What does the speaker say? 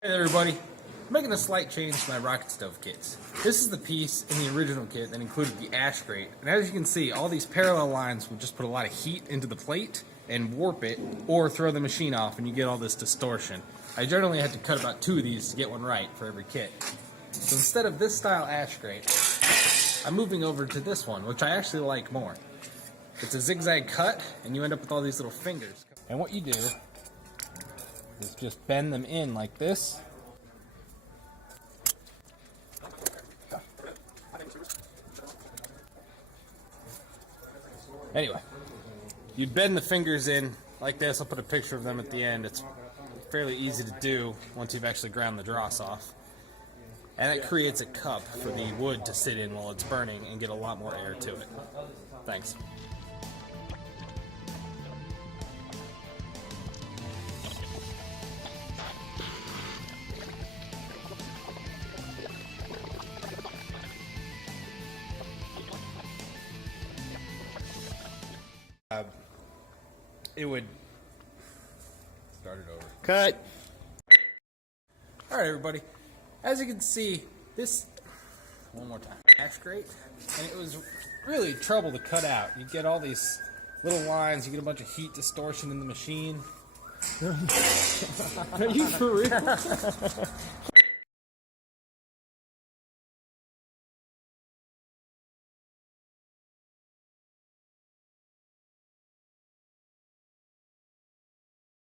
Hey there, everybody. I'm making a slight change to my rocket stove kits. This is the piece in the original kit that included the ash grate. And as you can see, all these parallel lines would just put a lot of heat into the plate and warp it, or throw the machine off and you get all this distortion. I generally had to cut about 2 of these to get one right for every kit. So instead of this style ash grate, I'm moving over to this one, which I actually like more. It's a zigzag cut, and you end up with all these little fingers. And what you do is just bend them in like this. Anyway, you'd bend the fingers in like this. I'll put a picture of them at the end. It's fairly easy to do once you've actually ground the dross off. And it creates a cup for the wood to sit in while it's burning and get a lot more air to it. Thanks. It would start it over. Cut. All right, everybody. As you can see, this one more time ash grate, and it was really trouble to cut out. You get all these little lines. You get a bunch of heat distortion in the machine. Are you for real?